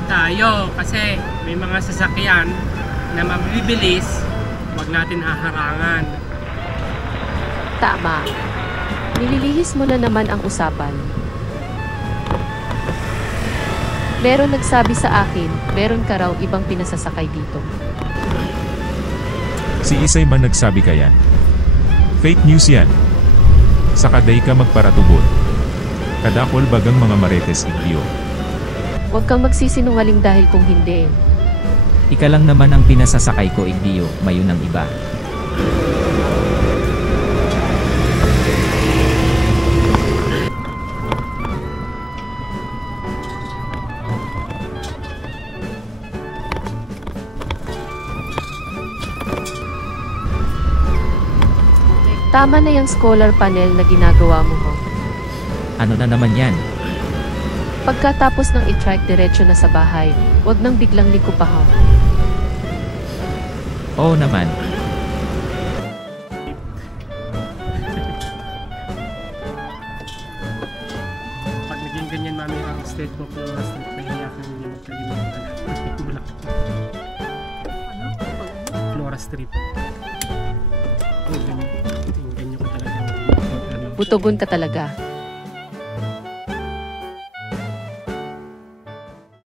mag-ingat tayo kasi may mga sasakyan na mabibilis, huwag natin haharangan. Tama. Nililihis mo na naman ang usapan. Meron nagsabi sa akin, meron ka raw ibang pinasasakay dito. Si Isay man nagsabi ka yan. Fake news yan. Sakaday ka magparatubol. Kadakol bagang mga marites igdiyo. Huwag kang magsisinungaling dahil kung hindi. Ika lang naman ang pinasasakay ko, Igdiyo, mayon ang iba. Tama na yung scholar panel na ginagawa mo mo. Ano na naman yan? Pagkatapos ng i-trike diretso na sa bahay, huwag nang biglang likupahaw. Oo naman. Pag naging ganyan mami ang state book ng last night, nahiya ka hindi magkalimutan. Flora Street. Ganyan ko talaga. Butogon ka talaga.